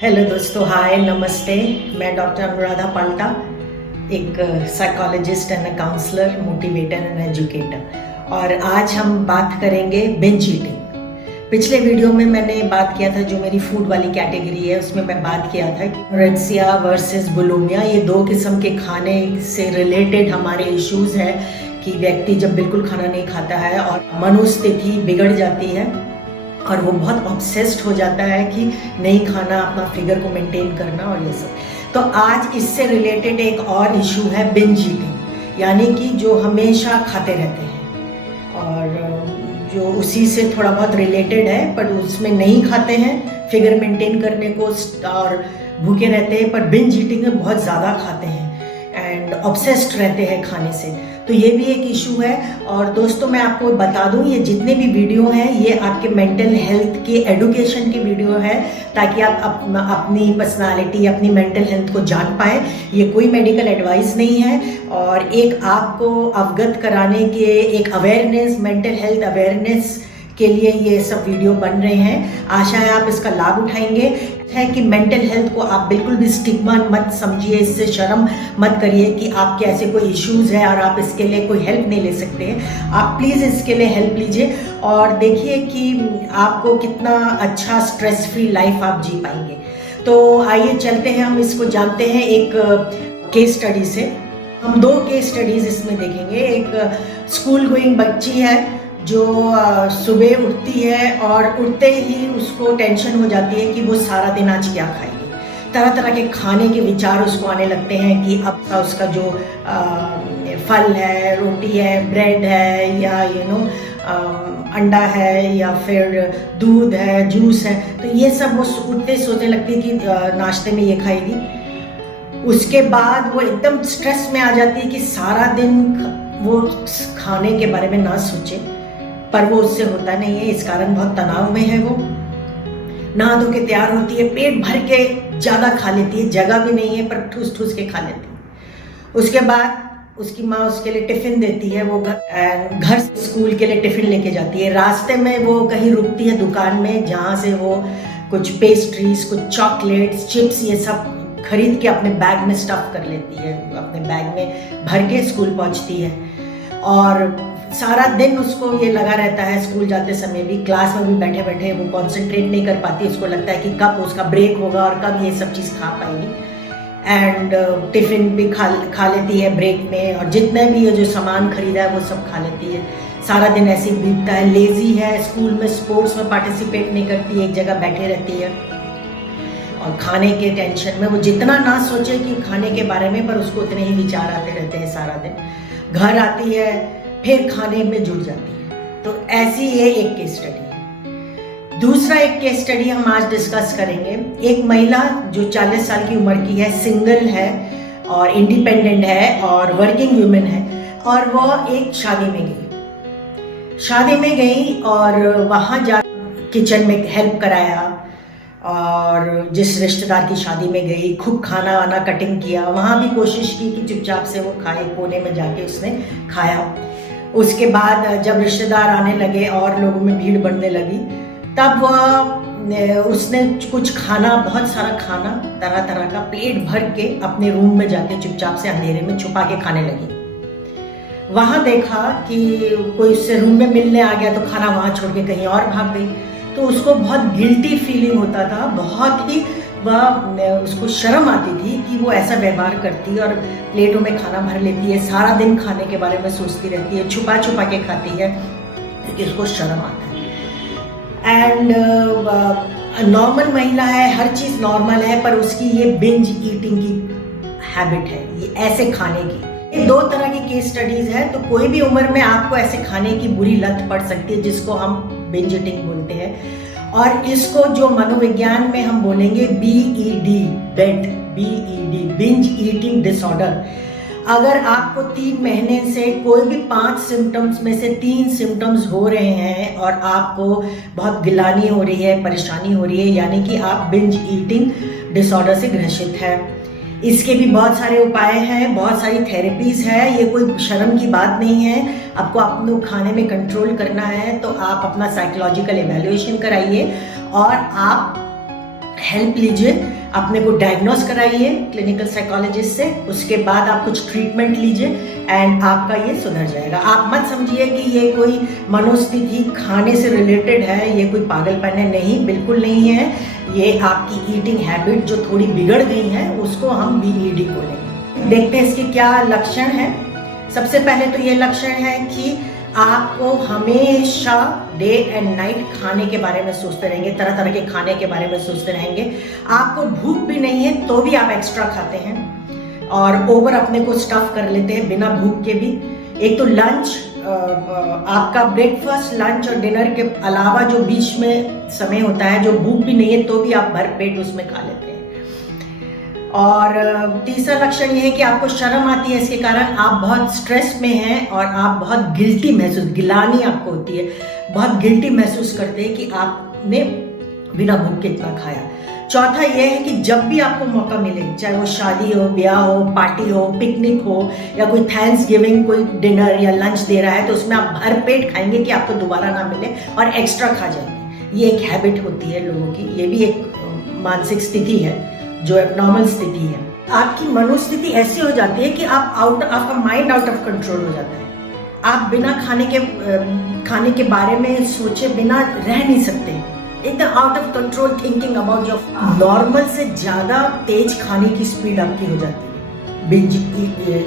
Hello दोस्तों, हाय नमस्ते। मैं डॉक्टर अनुराधा पाल्टा, एक psychologist and counsellor, motivator and educator. और आज हम बात करेंगे बिंज ईटिंग। पिछले वीडियो में मैंने बात किया था, जो मेरी फूड वाली कैटेगरी है उसमें मैं बात किया था कि एनोरेक्सिया वर्सेस बुलिमिया, ये दो किस्म के खाने से रिलेटेड हमारे इश्यूज हैं कि व्यक्ति जब बिल्कुल खाना नहीं खाता है और मनोस्थिति बिगड़ जाती है और वो बहुत ऑब्सेस्ड हो जाता है कि नहीं खाना, अपना फिगर को मेंटेन करना और ये सब। तो आज इससे रिलेटेड एक और इशू है बिंज ईटिंग, यानी कि जो हमेशा खाते रहते हैं और जो उसी से थोड़ा बहुत रिलेटेड है, पर उसमें नहीं खाते हैं फिगर मेंटेन करने को और भूखे रहते हैं, पर बिंज ईटिंग में बहुत ज़्यादा खाते हैं एंड ऑब्सेस्ड रहते हैं खाने से। तो ये भी एक इशू है। और दोस्तों, मैं आपको बता दूं, ये जितने भी वीडियो हैं ये आपके मेंटल हेल्थ के एडुकेशन के वीडियो है, ताकि आप अपनी पर्सनालिटी, अपनी मेंटल हेल्थ को जान पाए। ये कोई मेडिकल एडवाइस नहीं है और एक आपको अवगत कराने के, एक अवेयरनेस, मेंटल हेल्थ अवेयरनेस के लिए ये सब वीडियो बन रहे हैं। आशा है आप इसका लाभ उठाएंगे। है कि मेंटल हेल्थ को आप बिल्कुल भी स्टिग्मा मत समझिए, इससे शर्म मत करिए कि आपके ऐसे कोई इश्यूज है और आप इसके लिए कोई हेल्प नहीं ले सकते हैं। आप प्लीज़ इसके लिए हेल्प लीजिए और देखिए कि आपको कितना अच्छा स्ट्रेस फ्री लाइफ आप जी पाएंगे। तो आइए चलते हैं, हम इसको जानते हैं एक केस स्टडी से। हम दो केस स्टडीज इसमें देखेंगे। एक स्कूल गोइंग बच्ची है जो सुबह उठती है और उठते ही उसको टेंशन हो जाती है कि वो सारा दिन आज क्या खाएगी। तरह तरह के खाने के विचार उसको आने लगते हैं कि अब का उसका जो फल है, रोटी है, ब्रेड है, या अंडा है, या फिर दूध है, जूस है, तो ये सब वो उठते सोचने लगती है कि नाश्ते में ये खाएगी। उसके बाद वो एकदम स्ट्रेस में आ जाती है कि सारा दिन वो खाने के बारे में ना सोचे, पर वो उससे होता नहीं है। इस कारण बहुत तनाव में है। वो नहा धो के तैयार होती है, पेट भर के ज़्यादा खा लेती है, जगह भी नहीं है पर ठूस ठूस के खा लेती है। उसके बाद उसकी माँ उसके लिए टिफ़िन देती है। वो घर से स्कूल के लिए टिफ़िन लेके जाती है। रास्ते में वो कहीं रुकती है दुकान में, जहाँ से वो कुछ पेस्ट्रीज, कुछ चॉकलेट्स, चिप्स, ये सब खरीद के अपने बैग में स्टफ कर लेती है। अपने बैग में भर के स्कूल पहुँचती है और सारा दिन उसको ये लगा रहता है। स्कूल जाते समय भी, क्लास में भी बैठे बैठे वो कंसंट्रेट नहीं कर पाती। उसको लगता है कि कब उसका ब्रेक होगा और कब ये सब चीज़ खा पाएगी। एंड टिफ़िन भी खा लेती है ब्रेक में, और जितने भी ये जो सामान खरीदा है वो सब खा लेती है। सारा दिन ऐसे ही बीतता है। लेज़ी है, स्कूल में स्पोर्ट्स में पार्टिसिपेट नहीं करती, एक जगह बैठे रहती है और खाने के टेंशन में वो जितना ना सोचे कि खाने के बारे में, पर उसको उतने ही विचार आते रहते हैं सारा दिन। घर आती है, फिर खाने में जुट जाती है। तो ऐसी ये एक केस स्टडी है। दूसरा एक केस स्टडी हम आज डिस्कस करेंगे। एक महिला जो 40 साल की उम्र की है, सिंगल है और इंडिपेंडेंट है और वर्किंग वुमेन है, और वो एक शादी में गई और वहाँ जा किचन में हेल्प कराया, और जिस रिश्तेदार की शादी में गई खूब खाना वाना कटिंग किया। वहाँ भी कोशिश की कि चुपचाप से वो खाए, कोने में जाके उसने खाया। उसके बाद जब रिश्तेदार आने लगे और लोगों में भीड़ बढ़ने लगी, तब उसने कुछ खाना, बहुत सारा खाना, तरह तरह का, पेट भर के अपने रूम में जाके चुपचाप से अंधेरे में छुपा के खाने लगी। वहाँ देखा कि कोई उससे रूम में मिलने आ गया तो खाना वहाँ छोड़ के कहीं और भाग गई। तो उसको बहुत गिल्टी फीलिंग होता था, बहुत ही उसको शर्म आती थी कि वो ऐसा व्यवहार करती है और प्लेटों में खाना भर लेती है, सारा दिन खाने के बारे में सोचती रहती है, छुपा छुपा के खाती है क्योंकि उसको शर्म आता है। एंड नॉर्मल महिला है, हर चीज़ नॉर्मल है, पर उसकी ये बिंज ईटिंग की हैबिट है, ये ऐसे खाने की। ये दो तरह की केस स्टडीज है। तो कोई भी उम्र में आपको ऐसे खाने की बुरी लत पड़ सकती है, जिसको हम बिंज ईटिंग बोलते हैं। और इसको जो मनोविज्ञान में हम बोलेंगे BED, बिंज ईटिंग डिसऑर्डर। अगर आपको 3 महीने से कोई भी 5 सिम्टम्स में से 3 सिम्टम्स हो रहे हैं और आपको बहुत गिलानी हो रही है, परेशानी हो रही है, यानी कि आप बिंज ईटिंग डिसऑर्डर से ग्रसित है। इसके भी बहुत सारे उपाय हैं, बहुत सारी थेरेपीज है। ये कोई शर्म की बात नहीं है। आपको अपने खाने में कंट्रोल करना है तो आप अपना साइकोलॉजिकल इवैल्यूएशन कराइए और आप हेल्प लीजिए, अपने को डायग्नोस कराइए क्लिनिकल साइकोलॉजिस्ट से, उसके बाद आप कुछ ट्रीटमेंट लीजिए एंड आपका ये सुधर जाएगा। आप मत समझिए कि ये कोई मनोस्थिति खाने से रिलेटेड है, ये कोई पागलपन है, नहीं, बिल्कुल नहीं है। ये आपकी ईटिंग हैबिट जो थोड़ी बिगड़ गई है उसको हम बीईडी बोलेंगे। देखते हैं इसके क्या लक्षण है। सबसे पहले तो ये लक्षण है कि आपको हमेशा डे एंड नाइट खाने के बारे में सोचते रहेंगे, तरह तरह के खाने के बारे में सोचते रहेंगे। आपको भूख भी नहीं है तो भी आप एक्स्ट्रा खाते हैं और ओवर अपने को स्टफ कर लेते हैं बिना भूख के भी। एक तो लंच, आपका ब्रेकफास्ट, लंच और डिनर के अलावा जो बीच में समय होता है, जो भूख भी नहीं है तो भी आप भर पेट उसमें खा लेते हैं। और तीसरा लक्षण ये है कि आपको शर्म आती है, इसके कारण आप बहुत स्ट्रेस में हैं और आप बहुत गिल्टी महसूस, गिलानी आपको होती है, बहुत गिल्टी महसूस करते हैं कि आपने बिना भूख के इतना खाया। चौथा ये है कि जब भी आपको मौका मिले, चाहे वो शादी हो, ब्याह हो, पार्टी हो, पिकनिक हो या कोई थैंक्स गिविंग कोई डिनर या लंच दे रहा है तो उसमें आप भर पेट खाएंगे कि आपको दोबारा ना मिले और एक्स्ट्रा खा जाएंगे। ये एक हैबिट होती है लोगों की, ये भी एक मानसिक स्थिति है जो एबनॉर्मल स्थिति है। आपकी मनोस्थिति ऐसी हो जाती है कि आप आपका माइंड आउट ऑफ कंट्रोल हो जाता है। आप बिना खाने के बारे में सोचे बिना रह नहीं सकते, एकदम out of control thinking about your. Normal से ज्यादा तेज खाने की स्पीड आपकी हो जाती है। बिंज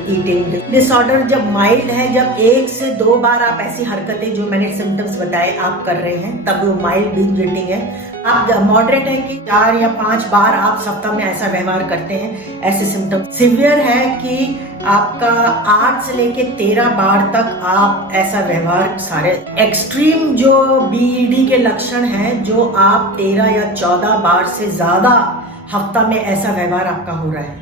ईटिंग डिसऑर्डर जब माइल्ड है, जब 1 से 2 बार आप ऐसी हरकतें जो मैंने सिम्टम्स बताए आप कर रहे हैं, तब वो माइल्ड बिंज ईटिंग है। आप मॉडरेट है कि 4 या 5 बार आप सप्ताह में ऐसा व्यवहार करते हैं, ऐसे सिम्टम्स। सिवियर है कि आपका 8 से लेके 13 बार तक आप ऐसा व्यवहार, सारे एक्सट्रीम जो बीईडी के लक्षण हैं जो आप 13 या 14 बार से ज्यादा हफ्ता में ऐसा व्यवहार आपका हो रहा है,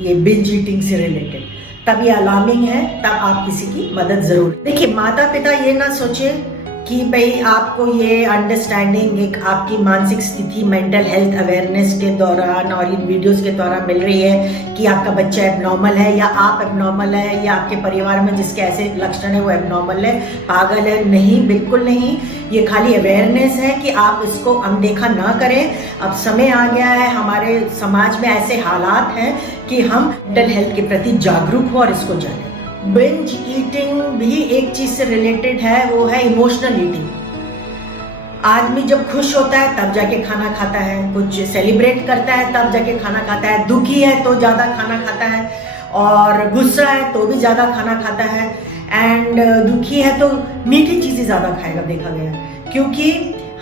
ये बिंज ईटिंग से रिलेटेड, तब ये अलार्मिंग है, तब आप किसी की मदद जरूर। देखिए, माता पिता ये ना सोचे कि भाई आपको ये अंडरस्टैंडिंग एक आपकी मानसिक स्थिति, मेंटल हेल्थ अवेयरनेस के दौरान और इन वीडियोस के दौरान मिल रही है कि आपका बच्चा एबनॉर्मल है या आप एबनॉर्मल है या आपके परिवार में जिसके ऐसे लक्षण है वो एबनॉर्मल है, पागल है। नहीं, बिल्कुल नहीं। ये खाली अवेयरनेस है कि आप इसको अनदेखा ना करें। अब समय आ गया है, हमारे समाज में ऐसे हालात हैं कि हम मेंटल हेल्थ के प्रति जागरूक हो और इसको जानें। बिंज ईटिंग भी एक चीज से रिलेटेड है, वो है इमोशनल ईटिंग। आदमी जब खुश होता है तब जाके खाना खाता है, कुछ सेलिब्रेट करता है तब जाके खाना खाता है, दुखी है तो ज्यादा खाना खाता है, और गुस्सा है तो भी ज्यादा खाना खाता है, एंड दुखी है तो मीठी चीजें ज्यादा खाएगा, देखा गया। क्योंकि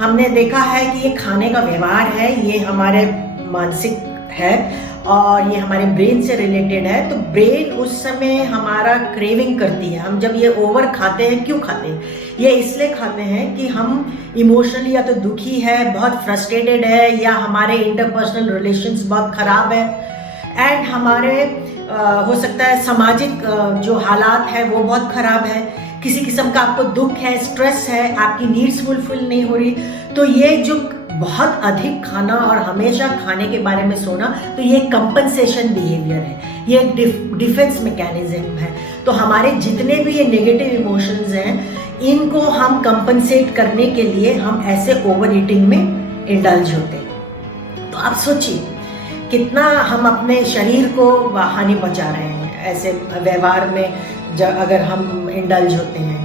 हमने देखा है कि ये खाने का व्यवहार है, ये हमारे मानसिक है और ये हमारे ब्रेन से रिलेटेड है। तो ब्रेन उस समय हमारा क्रेविंग करती है। हम जब ये ओवर खाते हैं, क्यों खाते हैं? ये इसलिए खाते हैं कि हम इमोशनली या तो दुखी है, बहुत फ्रस्ट्रेटेड है, या हमारे इंटरपर्सनल रिलेशंस बहुत खराब है, एंड हमारे हो सकता है सामाजिक जो हालात है वो बहुत खराब है, किसी किस्म का आपको दुख है, स्ट्रेस है, आपकी नीड्स फुलफिल नहीं हो रही। तो ये जो बहुत अधिक खाना और हमेशा खाने के बारे में सोना, तो ये कंपनसेशन बिहेवियर है, ये एक डिफेंस मैकेनिज्म है। तो हमारे जितने भी ये नेगेटिव इमोशंस हैं, इनको हम कंपनसेट करने के लिए हम ऐसे ओवर ईटिंग में इंडल्ज होते हैं। तो आप सोचिए कितना हम अपने शरीर को हानि पहुंचा रहे हैं ऐसे व्यवहार में अगर हम इंडल्ज होते हैं।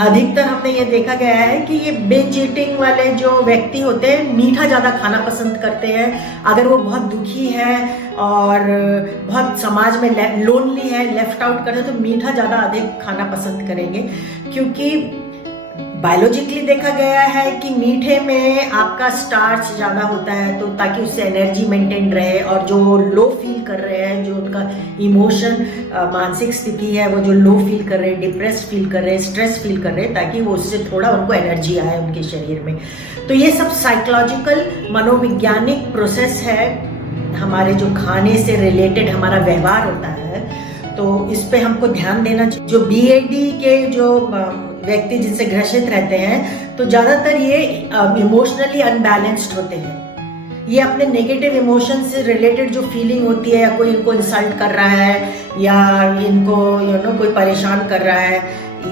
अधिकतर हमने ये देखा गया है कि ये बिंज ईटिंग वाले जो व्यक्ति होते हैं मीठा ज़्यादा खाना पसंद करते हैं। अगर वो बहुत दुखी है और बहुत समाज में लोनली है, लेफ्ट आउट करते, तो मीठा ज़्यादा अधिक खाना पसंद करेंगे, क्योंकि बायोलॉजिकली देखा गया है कि मीठे में आपका स्टार्च ज़्यादा होता है, तो ताकि उससे एनर्जी मेंटेन रहे, और जो लो फील कर रहे हैं, जो उनका इमोशन मानसिक स्थिति है, वो जो लो फील कर रहे हैं, डिप्रेस फील कर रहे हैं, स्ट्रेस फील कर रहे हैं, ताकि वो उससे थोड़ा उनको एनर्जी आए उनके शरीर में। तो ये सब साइकोलॉजिकल मनोवैज्ञानिक प्रोसेस है, हमारे जो खाने से रिलेटेड हमारा व्यवहार होता है, तो इस पे हमको ध्यान देना चाहिए। जो बीएडी के जो व्यक्ति जिनसे ग्रसित रहते हैं, तो ज़्यादातर ये इमोशनली अनबैलेंस्ड होते हैं। ये अपने नेगेटिव इमोशन से रिलेटेड जो फीलिंग होती है, या कोई इनको इंसल्ट कर रहा है या इनको कोई परेशान कर रहा है,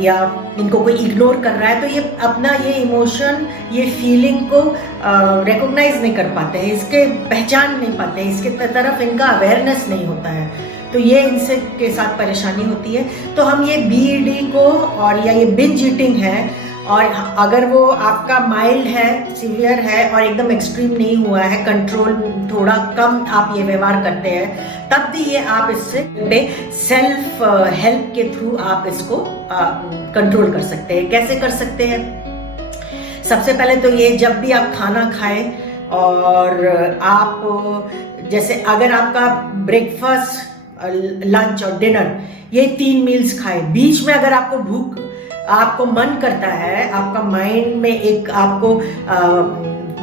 या इनको कोई इग्नोर कर रहा है, तो ये अपना ये इमोशन, ये फीलिंग को रिकॉग्नाइज नहीं कर पाते हैं, इसके पहचान नहीं पाते हैं, इसके तरफ इनका अवेयरनेस नहीं होता है, तो ये इनसे के साथ परेशानी होती है। तो हम ये BED को और या ये बिंज ईटिंग है, और अगर वो आपका माइल्ड है, सीवियर है और एकदम एक्सट्रीम नहीं हुआ है, कंट्रोल थोड़ा कम आप ये व्यवहार करते हैं, तब भी ये आप इससे सेल्फ हेल्प के थ्रू आप इसको कंट्रोल कर सकते हैं। कैसे कर सकते हैं? सबसे पहले तो ये, जब भी आप खाना खाएं और आप जैसे अगर आपका ब्रेकफास्ट, लंच और डिनर ये 3 मील्स खाएं, बीच में अगर आपको भूख, आपको मन करता है, आपका माइंड में एक आपको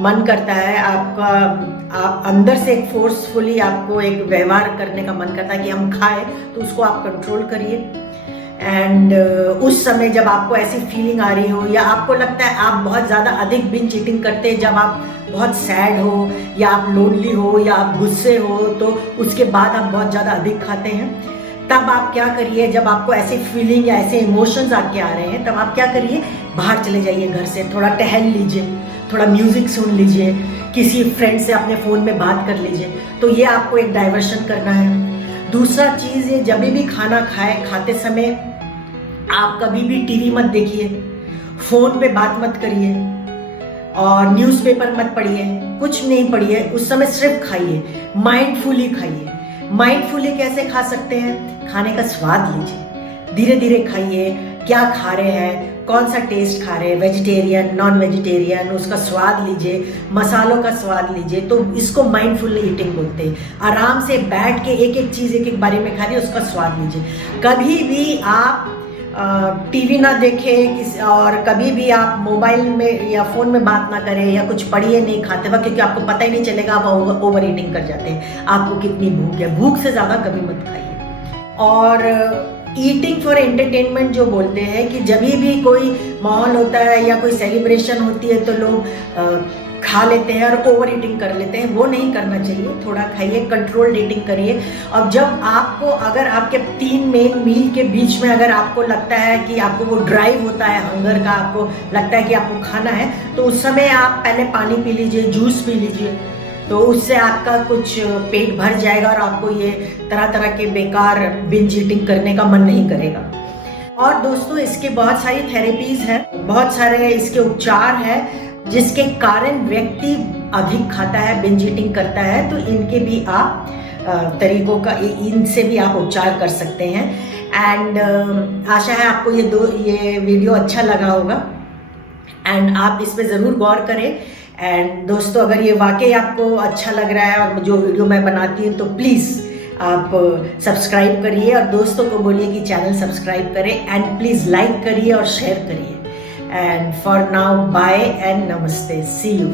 मन करता है, आप अंदर से एक फोर्सफुली आपको एक व्यवहार करने का मन करता है कि हम खाएं, तो उसको आप कंट्रोल करिए। एंड उस समय जब आपको ऐसी फीलिंग आ रही हो, या आपको लगता है आप बहुत ज़्यादा अधिक बिंज ईटिंग करते हैं जब आप बहुत सैड हो, या आप लोनली हो, या आप गुस्से हो, तो उसके बाद आप बहुत ज़्यादा अधिक खाते हैं, तब आप क्या करिए, जब आपको ऐसी फीलिंग या ऐसे इमोशंस आपके आ रहे हैं, तब आप क्या करिए, बाहर चले जाइए घर से, थोड़ा टहल लीजिए, थोड़ा म्यूजिक सुन लीजिए, किसी फ्रेंड से अपने फ़ोन में बात कर लीजिए, तो ये आपको एक डाइवर्शन करना है। दूसरा चीज़, ये जब भी खाना खाते समय आप कभी भी टीवी मत देखिए, फ़ोन पे बात मत करिए और न्यूज़पेपर मत पढ़िए, कुछ नहीं पढ़िए, उस समय सिर्फ खाइए, माइंडफुली खाइए। माइंडफुली कैसे खा सकते हैं? खाने का स्वाद लीजिए, धीरे धीरे खाइए, क्या खा रहे हैं, कौन सा टेस्ट खा रहे हैं, वेजिटेरियन, नॉन वेजिटेरियन, उसका स्वाद लीजिए, मसालों का स्वाद लीजिए, तो इसको माइंडफुल ईटिंग बोलते हैं। आराम से बैठ के एक एक चीज़ एक एक बारे में खा रही है, उसका स्वाद लीजिए। कभी भी आप टीवी ना देखें और कभी भी आप मोबाइल में या फ़ोन में बात ना करें, या कुछ पढ़िए नहीं खाते वक्त, क्योंकि आपको पता ही नहीं चलेगा, आप ओवर ईटिंग कर जाते हैं, आपको कितनी भूख है। भूख से ज़्यादा कभी मत खाइए। और ईटिंग फॉर एंटरटेनमेंट जो बोलते हैं, कि जब भी कोई माहौल होता है या कोई सेलिब्रेशन होती है तो लोग खा लेते हैं और ओवर ईटिंग कर लेते हैं, वो नहीं करना चाहिए। थोड़ा खाइए, कंट्रोल ईटिंग करिए। और जब आपको, अगर आपके 3 मेन मील के बीच में अगर आपको लगता है कि आपको वो ड्राइव होता है हंगर का, आपको लगता है कि आपको खाना है, तो उस समय आप पहले पानी पी लीजिए, जूस पी लीजिए, तो उससे आपका कुछ पेट भर जाएगा और आपको ये तरह तरह के बेकार बिंज ईटिंग करने का मन नहीं करेगा। और दोस्तों, इसके बहुत सारी थेरेपीज हैं, बहुत सारे इसके उपचार हैं, जिसके कारण व्यक्ति अधिक खाता है, बिंज ईटिंग करता है, तो इनके भी आप तरीकों का, इनसे भी आप उपचार कर सकते हैं। एंड आशा है आपको ये वीडियो अच्छा लगा होगा, एंड आप इस पे ज़रूर गौर करें। एंड दोस्तों, अगर ये वाकई आपको अच्छा लग रहा है और जो वीडियो मैं बनाती हूँ, तो प्लीज़ आप सब्सक्राइब करिए और दोस्तों को बोलिए कि चैनल सब्सक्राइब करें, एंड प्लीज़ लाइक करिए और शेयर करिए। And for now, bye and namaste. See you.